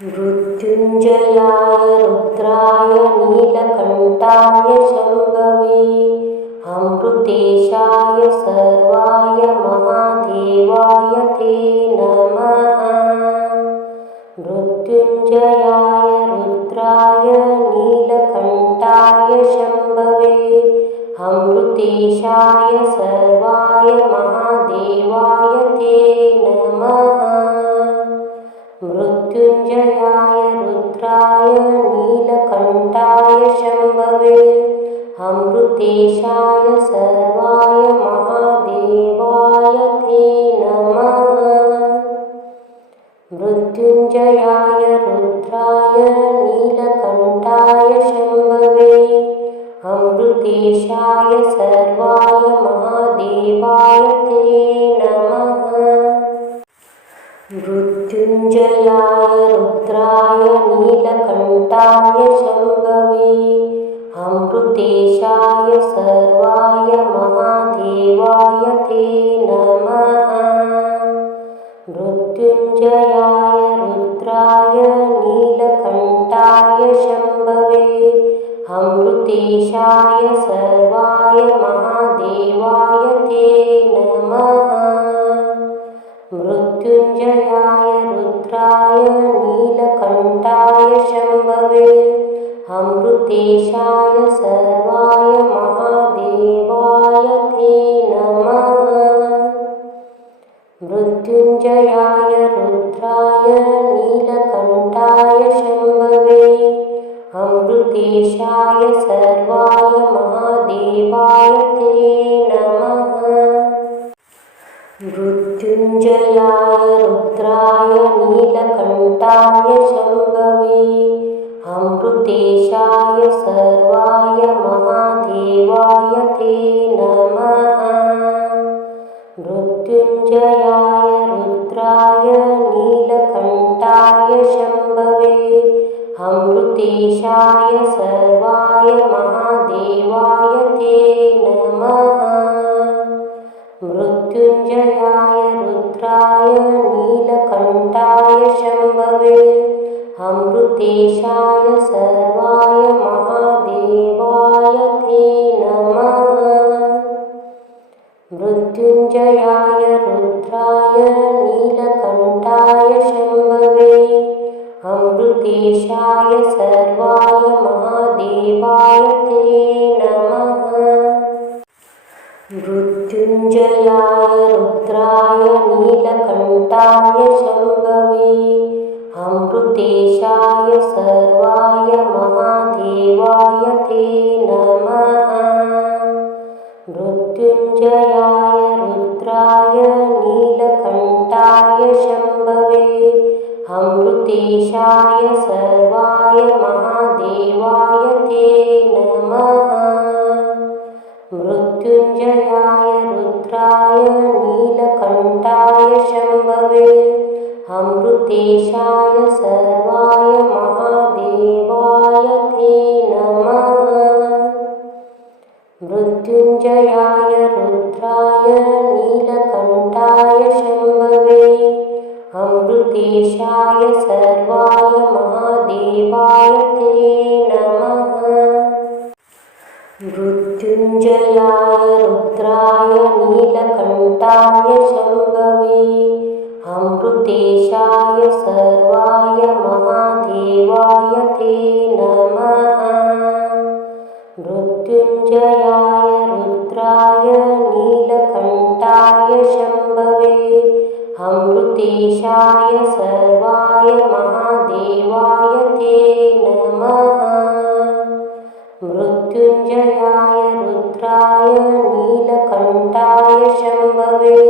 मृत्युञ्जयाय रुद्राय नीलकण्ठाय शम्भवे अमृतेशाय सर्वाय महादेवाय ते नमः। मृत्युञ्जयाय रुद्राय नीलकण्ठाय शम्भवे अमृतेशाय सर्वाय महादेवाय ते नमः। मृत्युञ्जयाय रुद्राय नीलकण्ठाय शम्भवे अमृतेशाय सर्वाय महादेवाय ते नमः। मृत्युञ्जयाय रुद्राय नीलकण्ठाय शम्भवे अमृतेशाय सर्वाय महादेवाय ते नमः। मृत्युञ्जयाय रुद्राय नीलकण्ठाय शम्भवे अमृतेशाय सर्वाय महादेवाय ते नमः। मृत्युञ्जयाय रुद्राय नीलकण्ठाय शम्भवे अमृतेशाय सर्वाय महादेवाय ते नमः। मृत्युञ्जयाय रुद्राय नीलकण्ठाय शम्भवे अमृतेशाय सर्वाय महादेवाय ते नमः। मृत्युञ्जयाय रुद्राय नीलकण्ठाय शम्भवे अमृतेशाय सर्वाय महादेवाय ते नमः। मृत्युञ्जयाय रुद्राय नीलकण्ठाय शम्भवे अमृतेशाय सर्वाय महादेवाय ते नमः। मृत्युञ्जयाय रुद्राय नीलकण्ठाय शम्भवे अमृतेशाय सर्वाय महादेवाय ते नमः। मृत्युञ्जयाय रुद्राय नीलकण्ठाय शम्भवे अमृतेशाय सर्वाय महादेवाय ते नमः। मृत्युञ्जयाय रुद्राय नीलकण्ठाय शम्भवे अमृतेशाय सर्वाय महादेवाय ते नमः। मृत्युञ्जयाय रुद्राय नीलकण्ठाय शम्भवे अमृतेशाय सर्वाय महादेवाय ते नमः। मृत्युञ्जयाय रुद्राय नीलकण्ठाय शम्भवे अमृतेशाय सर्वाय महादेवाय ते नमः। मृत्युञ्जयाय रुद्राय नीलकण्ठाय शम्भवे अमृतेशाय सर्वाय महादेवाय ते नमः। मृत्युञ्जयाय रुद्राय नीलकण्ठाय शम्भवे अमृतेशाय सर्वाय महादेवाय ते नमः। मृत्युञ्जयाय रुद्राय नीलकण्ठाय शम्भवे अमृतेशाय सर्वाय महादेवाय ते नमः। मृत्युञ्जयाय रुद्राय नीलकण्ठाय शम्भवे अमृतेशाय सर्वाय महादेवाय ते नमः। मृत्युञ्जयाय रुद्राय नीलकण्ठाय शम्भवे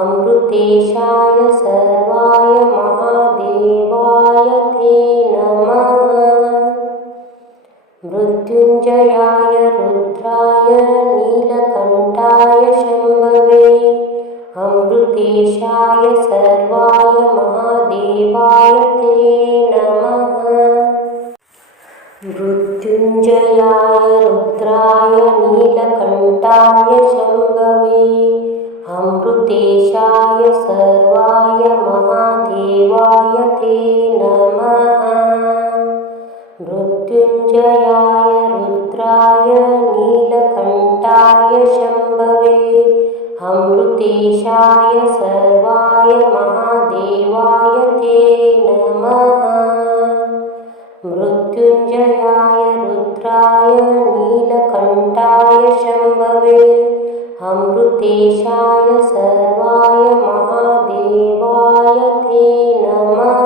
अमृतेशाय सर्वाय महादेवाय ते नमः। मृत्युञ्जयाय रुद्राय नीलकण्ठाय शम्भवे अमृतेशाय सर्वाय महादेवाय ते नमः। मृत्युञ्जयाय रुद्राय नीलकण्ठाय शम्भवे अमृतेशाय सर्वाय महादेवाय ते नमः। नमः। मृत्युञ्जयाय रुद्राय नीलकण्ठाय शम्भवे अमृतेशाय सर्वाय महादेवाय ते नमः।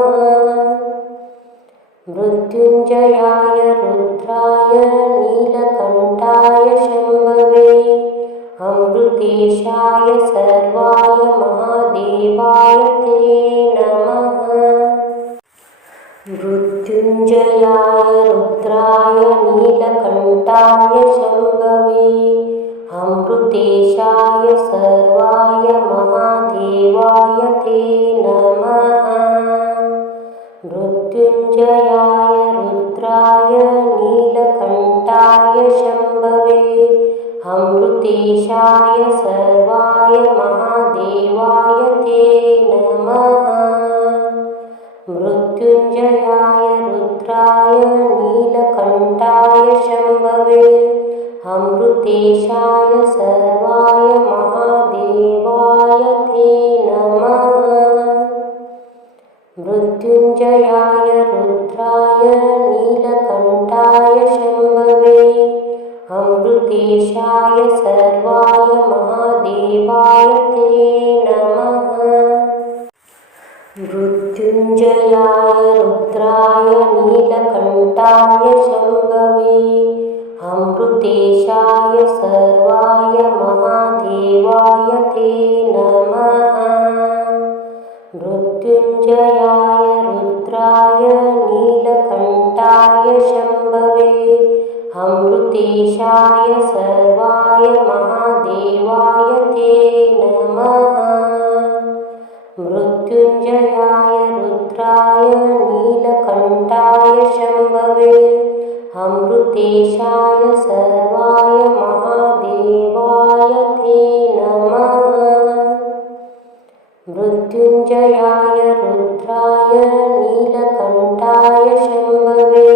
मृत्युञ्जयाय रुद्राय नीलकण्ठाय शम्भवे अमृतेशाय सर्वाय महादेवाय ते नमः। मृत्युञ्जयाय रुद्राय नीलकण्ठाय शम्भवे अमृतेशाय सर्वाय महादेवाय ते नमः। मृत्युञ्जयाय रुद्राय नीलकण्ठाय शम्भवे अमृतेशाय सर्वाय महादेवाय ते नमः। मृत्युञ्जयाय रुद्राय नीलकण्ठाय शम्भवे अमृतेशाय सर्वाय महादेवाय ते नमः। मृत्युञ्जयाय रुद्राय नीलकण्ठाय शम्भवे अमृतेशाय सर्वाय महादेवाय ते नमः। मृत्युञ्जयाय रुद्राय नीलकण्ठाय शम्भवे अमृतेशाय सर्वाय महादेवाय ते नमः। मृत्युञ्जयाय रुद्राय नीलकण्ठाय शम्भवे अमृतेशाय सर्वाय महादेवाय ते नमः। मृत्युञ्जयाय रुद्राय नीलकण्ठाय शम्भवे अमृतेशाय सर्वाय महादेवाय ते नमः। मृत्युञ्जयाय रुद्राय नीलकण्ठाय शम्भवे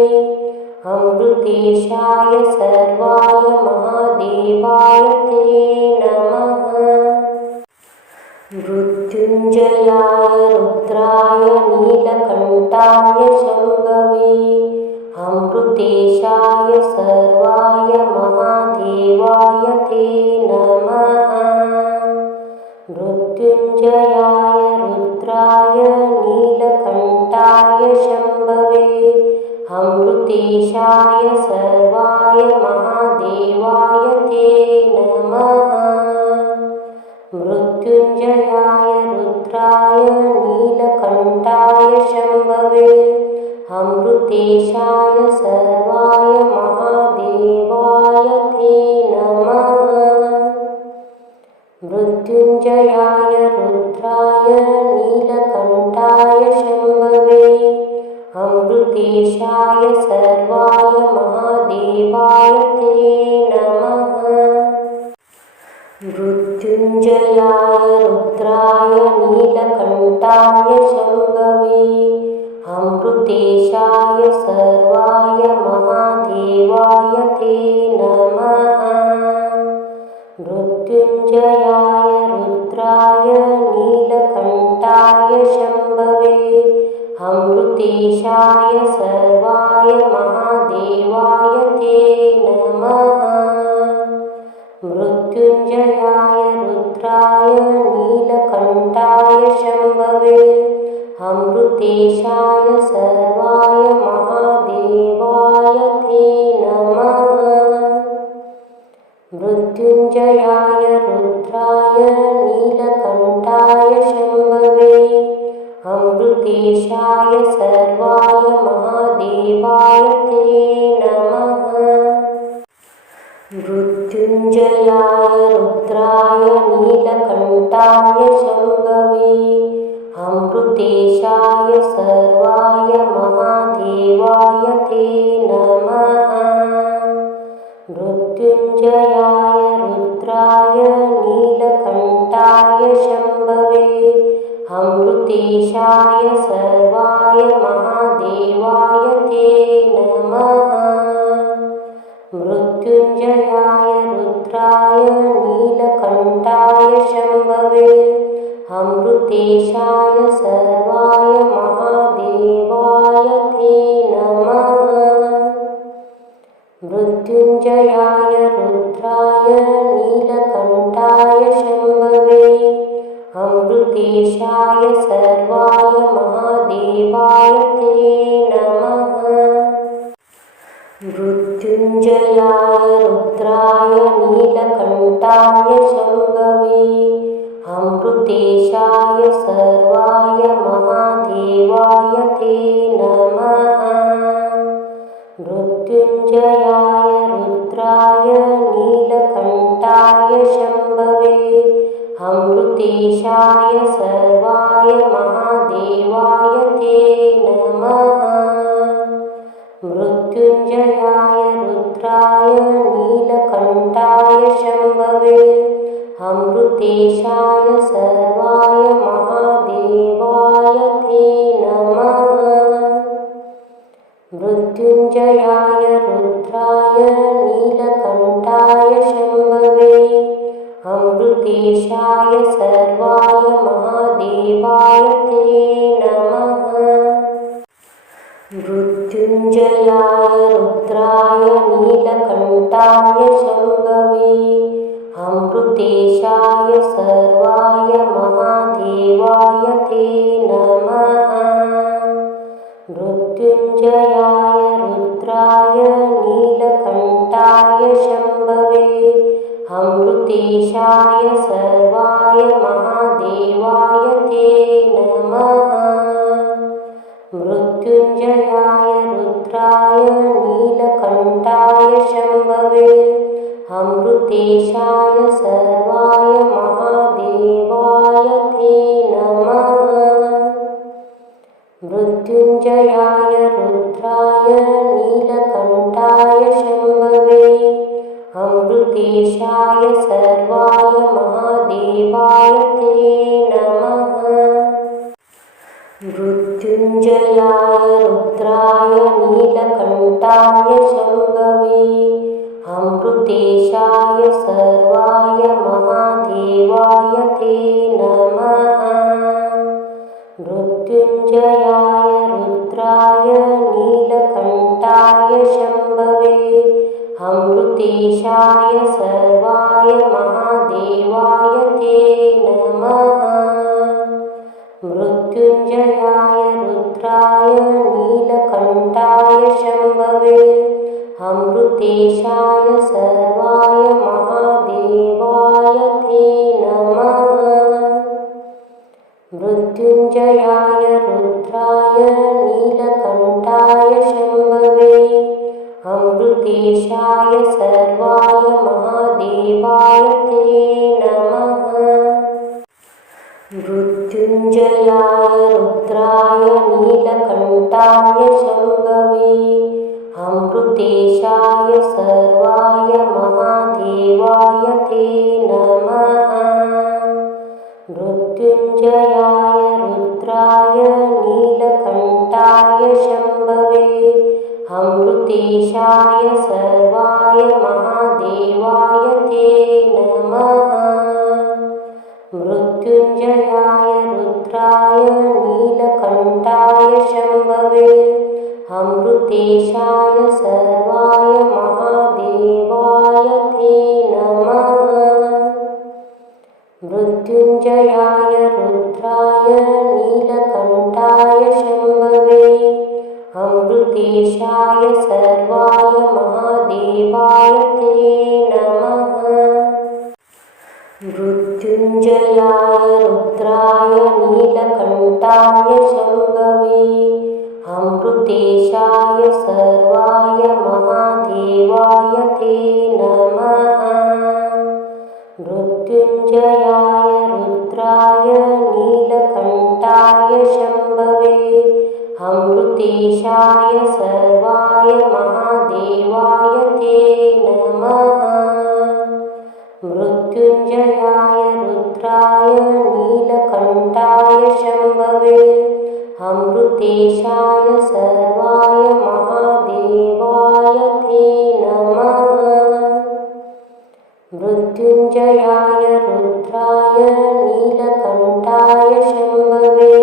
अमृतेशाय सर्वाय महादेवाय ते नमः। मृत्युञ्जयाय रुद्राय नीलकण्ठाय शम्भवे अमृतेशाय सर्वाय महादेवाय ते नमः। मृत्युञ्जयाय रुद्राय नीलकण्ठाय शम्भवे अमृतेशाय सर्वाय महादेवाय ते नमः। मृत्युञ्जयाय रुद्राय नीलकण्ठाय शम्भवे अमृतेशाय सर्वाय महादेवाय ते नमः। मृत्युञ्जयाय रुद्राय नीलकण्ठाय शम्भवे अमृतेशाय सर्वाय महादेवाय ते नमः। मृत्युञ्जयाय रुद्राय नीलकण्ठाय शम्भवे अमृतेशाय सर्वाय महादेवाय ते नमः। मृत्युञ्जयाय रुद्राय नीलकण्ठाय शम्भवे अमृतेशाय सर्वाय महादेवाय ते नमः। मृत्युञ्जयाय रुद्राय नीलकण्ठाय शम्भवे अमृतेशाय सर्वाय महादेवाय ते नमः। मृत्युञ्जयाय रुद्राय नीलकण्ठाय शम्भवे अमृतेशाय सर्वाय महादेवाय ते नमः। मृत्युञ्जयाय रुद्राय नीलकण्ठाय शम्भवे अमृतेशाय सर्वाय महादेवाय ते नमः। मृत्युञ्जयाय रुद्राय नीलकण्ठाय शम्भवे अमृतेशाय सर्वाय महादेवाय ते नमः। मृत्युञ्जयाय रुद्राय नीलकण्ठाय शम्भवे अमृतेशाय सर्वाय मृत्युञ्जयाय रुद्राय नीलकण्ठाय शम्भवे अमृतेशाय सर्वाय महादेवाय ते नमः। मृत्युञ्जयाय रुद्राय नीलकण्ठाय शम्भवे अमृतेशाय सर्वाय महादेवाय ते नमः। मृत्युञ्जयाय रुद्राय नीलकण्ठाय शम्भवे अमृतेशाय सर्वाय महादेवाय ते नमः। मृत्युञ्जयाय रुद्राय नीलकण्ठाय शम्भवे अमृतेशाय सर्वाय महादेवाय ते नमः। मृत्युञ्जयाय रुद्राय नीलकण्ठाय शम्भवे अमृतेशाय सर्वाय महादेवाय ते नमः। मृत्युञ्जयाय रुद्राय नीलकण्ठाय शम्भवे अमृतेशाय सर्वाय महादेवाय ते नमः। मृत्युञ्जयाय रुद्राय नीलकण्ठाय शम्भवे अमृतेशाय सर्वाय महादेवाय ते नमः। मृत्युञ्जयाय रुद्राय नीलकण्ठाय शम्भवे अमृतेशाय सर्वाय महादेवाय ते नमः। मृत्युञ्जयाय रुद्राय नीलकण्ठाय शम्भवे अमृतेशाय सर्वाय महादेवाय ते नमः। मृत्युञ्जयाय रुद्राय नीलकण्ठाय शम्भवे अमृतेशाय सर्वाय महादेवाय ते नमः। मृत्युञ्जयाय रुद्राय नीलकण्ठाय शम्भवे अमृतेशाय सर्वाय महादेवाय ते नमः। मृत्युञ्जयाय रुद्राय नीलकण्ठाय शम्भवे अमृतेशाय सर्वाय महादेवाय ते नमः। मृत्युञ्जयाय रुद्राय नीलकण्ठाय शम्भवे अमृतेशाय सर्वाय महादेवाय ते नमः। मृत्युञ्जयाय रुद्राय नीलकण्ठाय शम्भवे अमृतेशाय सर्वाय महादेवाय ते नमः। मृत्युञ्जयाय रुद्राय नीलकण्ठाय शम्भवे अमृतेशाय सर्वाय महादेवाय ते नमः। मृत्युञ्जयाय रुद्राय नीलकण्ठाय शम्भवे अमृतेशाय सर्वाय महादेवाय ते नमः। मृत्युञ्जयाय रुद्राय नीलकण्ठाय शम्भवे अमृतेशाय सर्वाय महादेवाय ते नमः। मृत्युञ्जयाय रुद्राय नीलकण्ठाय शम्भवे अमृतेशाय सर्वाय महादेवाय ते नमः। मृत्युञ्जयाय रुद्राय नीलकण्ठाय शम्भवे अमृतेशाय सर्वाय महादेवाय ते नमः। मृत्युञ्जयाय रुद्राय नीलकण्ठाय शम्भवे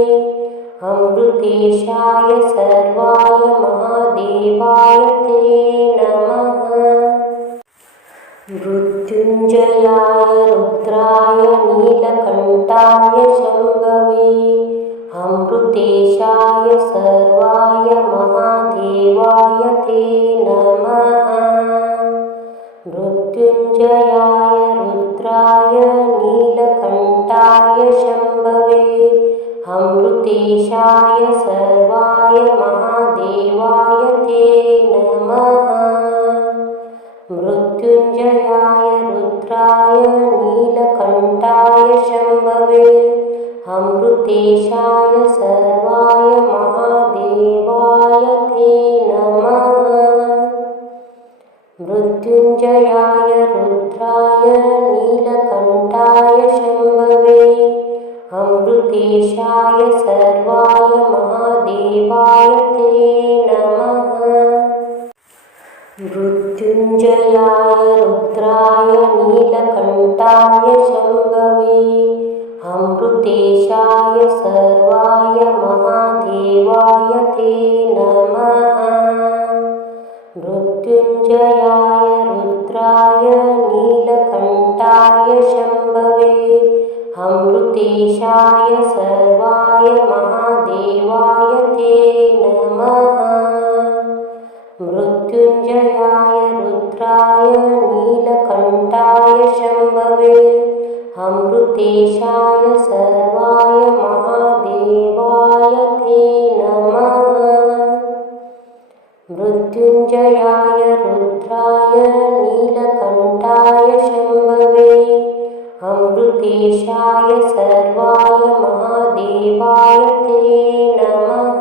अमृतेशाय सर्वाय महादेवाय ते नमः। मृत्युञ्जयाय रुद्राय नीलकण्ठाय शम्भवे अमृतेशाय सर्वाय महादेवाय ते नमः। मृत्युञ्जयाय रुद्राय नीलकण्ठाय शम्भवे अमृतेशाय सर्वाय महादेवाय ते नमः। मृत्युञ्जयाय रुद्राय नीलकण्ठाय शम्भवे अमृतेशाय सर्वाय महादेवाय ते नमः। मृत्युञ्जयाय रुद्राय नीलकण्ठाय शम्भवे अमृतेशाय सर्वाय महादेवाय ते नमः। मृत्युञ्जयाय रुद्राय नीलकण्ठाय शम्भवे अमृतेशाय सर्वाय महादेवाय ते नमः। मृत्युञ्जयाय रुद्राय नीलकण्ठाय शम्भवे अमृतेशाय सर्वाय महादेवाय ते नमः। मृत्युञ्जयाय रुद्राय नीलकण्ठाय शम्भवे अमृतेशाय सर्वाय महादेवाय ते नमः। मृत्युञ्जयाय रुद्राय नीलकण्ठाय शम्भवे अमृतेशाय सर्वाय महादेवाय ते नमः।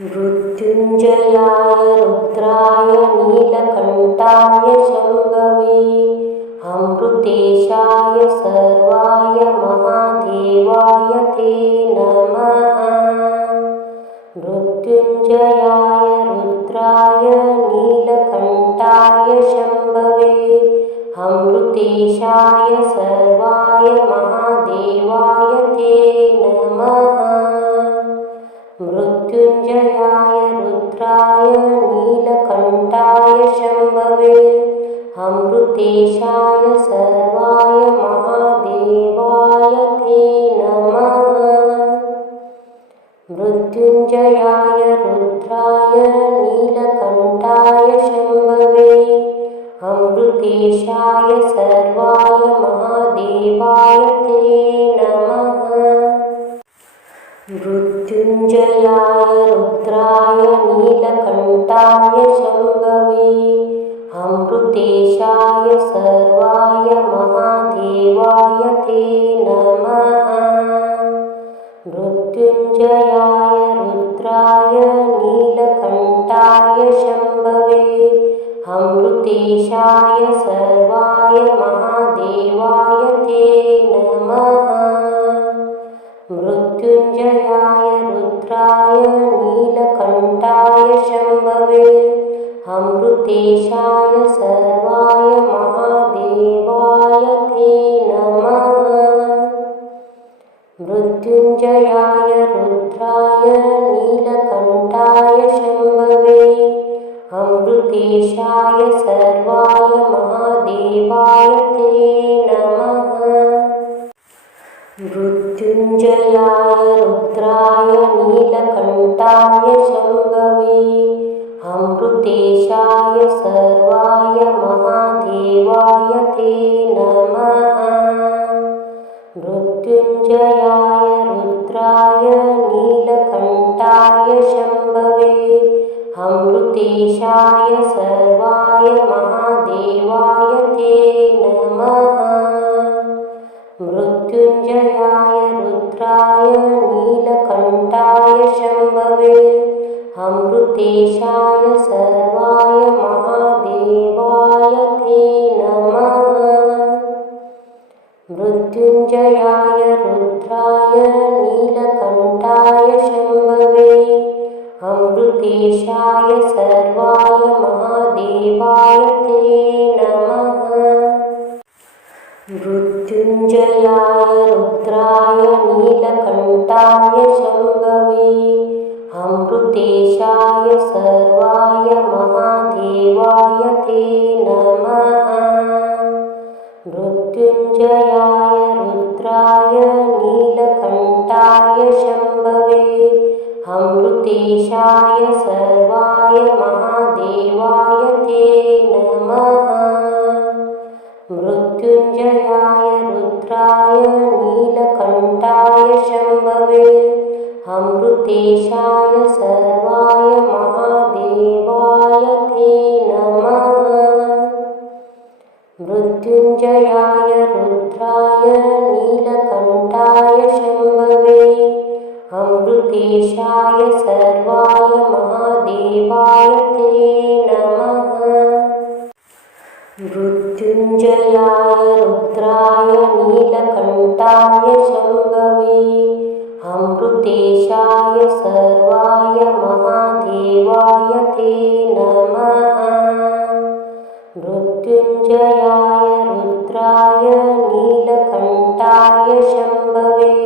मृत्युञ्जयाय रुद्राय नीलकण्ठाय शम्भवे अमृतेशाय सर्वाय महादेवाय ते नमः। मृत्युञ्जयाय रुद्राय नीलकण्ठाय शम्भवे अमृतेशाय सर्वाय महादेवाय ते नमः। मृत्युञ्जयाय रुद्राय नीलकण्ठाय शम्भवे अमृतेशाय सर्वाय महादेवाय ते नमः। मृत्युञ्जयाय रुद्राय नीलकण्ठाय शम्भवे अमृतेशाय सर्वाय महादेवाय ते नमः। मृत्युञ्जयाय रुद्राय नीलकण्ठाय शम्भवे अमृतेशाय सर्वाय महादेवाय ते नमः। मृत्युञ्जयाय रुद्राय नीलकण्ठाय शम्भवे अमृतेशाय सर्वाय महादेवाय ते नमः। मृत्युञ्जयाय रुद्राय नीलकण्ठाय शम्भवे अमृतेशाय सर्वाय महादेवाय ते नमः। मृत्युञ्जयाय रुद्राय नीलकण्ठाय शम्भवे अमृतेशाय सर्वाय महादेवाय ते नमः। मृत्युञ्जयाय रुद्राय नीलकण्ठाय शम्भवे अमृतेशाय सर्वाय महादेवाय ते नमः। मृत्युञ्जयाय रुद्राय नीलकण्ठाय शम्भवे अमृतेशाय सर्वाय महादेवाय ते नमः। मृत्युञ्जयाय रुद्राय नीलकण्ठाय शम्भवे अमृतेशाय सर्वाय महादेवाय ते नमः। मृत्युञ्जयाय रुद्राय नीलकण्ठाय शम्भवे अमृतेशाय सर्वाय महादेवाय ते नमः। मृत्युञ्जयाय रुद्राय नीलकण्ठाय शम्भवे अमृतेशाय सर्वाय महादेवाय ते नमः। मृत्युञ्जयाय रुद्राय नीलकण्ठाय शम्भवे अमृतेशाय सर्वाय महादेवाय ते नमः। मृत्युञ्जयाय रुद्राय नीलकण्ठाय शम्भवे अमृतेशाय सर्वाय महादेवाय ते नमः। मृत्युञ्जयाय रुद्राय नीलकण्ठाय शम्भवे अमृतेशाय सर्वाय महादेवाय ते नमः। मृत्युञ्जयाय रुद्राय नीलकण्ठाय शम्भवे अमृतेशाय सर्वाय महादेवाय ते नमः। मृत्युञ्जयाय रुद्राय नीलकण्ठाय शम्भवे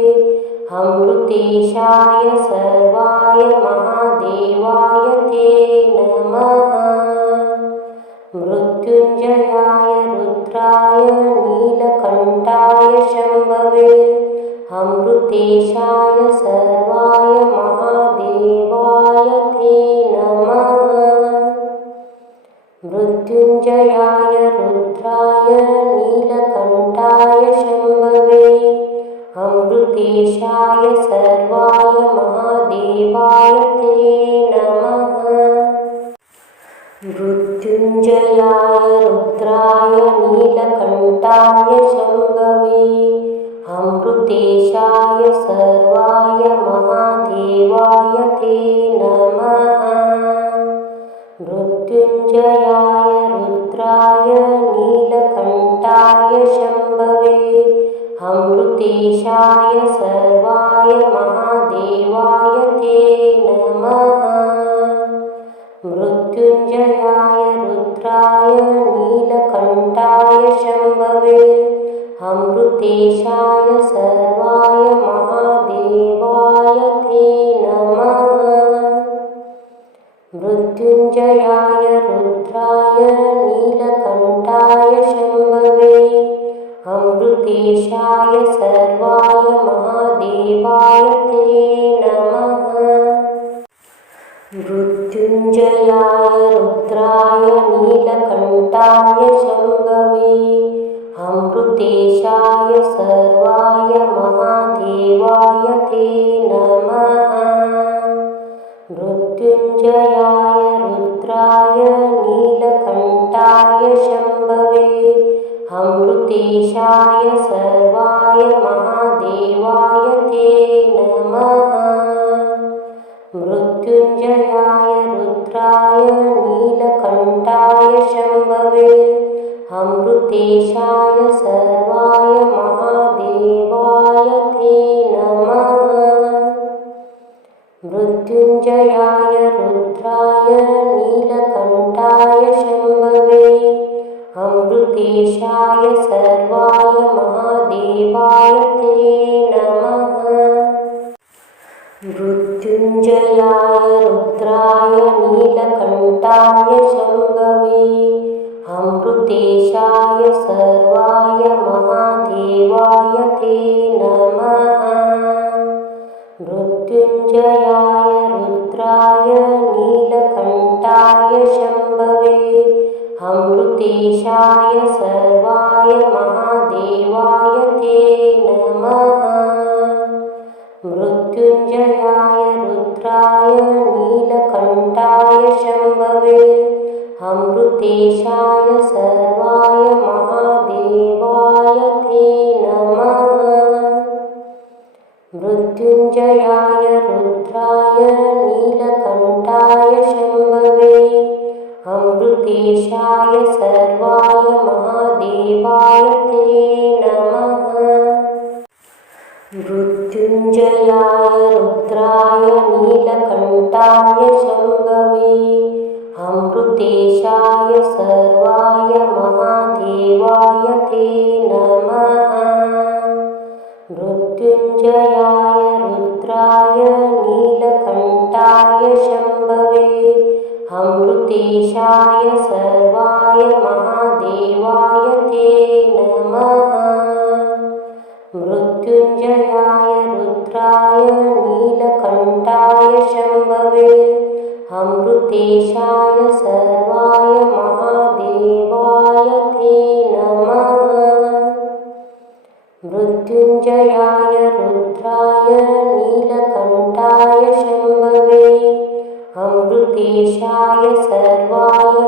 अमृतेशाय सर्वाय महादेवाय ते नमः। मृत्युञ्जयाय रुद्राय नीलकण्ठाय शम्भवे अमृतेशाय सर्वाय महादेवाय ते नमः। मृत्युञ्जयाय रुद्राय नीलकण्ठाय शम्भवे अमृतेशाय सर्वाय महादेवाय ते नमः। मृत्युञ्जयाय रुद्राय नीलकण्ठाय शम्भवे अमृतेशाय सर्वाय महादेवाय ते नमः। मृत्युञ्जयाय रुद्राय नीलकण्ठाय शम्भवे अमृतेशाय सर्वाय महादेवाय ते नमः। मृत्युञ्जयाय रुद्राय नीलकण्ठाय शम्भवे अमृतेशाय सर्वाय महादेवाय ते नमः। मृत्युञ्जयाय रुद्राय नीलकण्ठाय शम्भवे अमृतेशाय सर्वाय महादेवाय ते नमः। मृत्युञ्जयाय रुद्राय नीलकण्ठाय शम्भवे अमृतेशाय सर्वाय महादेवाय ते नमः। मृत्युञ्जयाय रुद्राय नीलकण्ठाय शम्भवे अमृतेशाय सर्वाय महादेवाय ते नमः। मृत्युञ्जयाय रुद्राय नीलकण्ठाय शम्भवे अमृतेशाय सर्वाय महादेवाय ते नमः। मृत्युञ्जयाय रुद्राय नीलकण्ठाय शम्भवे अमृतेशाय सर्वाय महादेवाय ते नमः। मृत्युञ्जयाय रुद्राय नीलकण्ठाय शम्भवे अमृतेशाय सर्वाय महादेवाय ते नमः। मृत्युञ्जयाय रुद्राय नीलकण्ठाय शम्भवे अमृतेशाय सर्वाय महादेवाय ते नमः। मृत्युञ्जयाय रुद्राय नीलकण्ठाय शम्भवे अमृतेशाय सर्वाय महादेवाय ते नमः। मृत्युञ्जयाय रुद्राय नीलकण्ठाय शम्भवे अमृतेशाय सर्वाय महादेवाय ते नमः। मृत्युञ्जयाय रुद्राय नीलकण्ठाय शम्भवे अमृतेशाय सर्वाय महादेवाय ते नमः। मृत्युञ्जयाय रुद्राय नीलकण्ठाय शम्भवे अमृतेशाय सर्वाय महादेवाय ते नमः। मृत्युञ्जयाय मृत्युञ्जयाय रुद्राय नीलकण्ठाय शम्भवे अमृतेशाय सर्वाय महादेवाय ते नमः। मृत्युञ्जयाय रुद्राय नीलकण्ठाय शम्भवे अमृतेशाय सर्वाय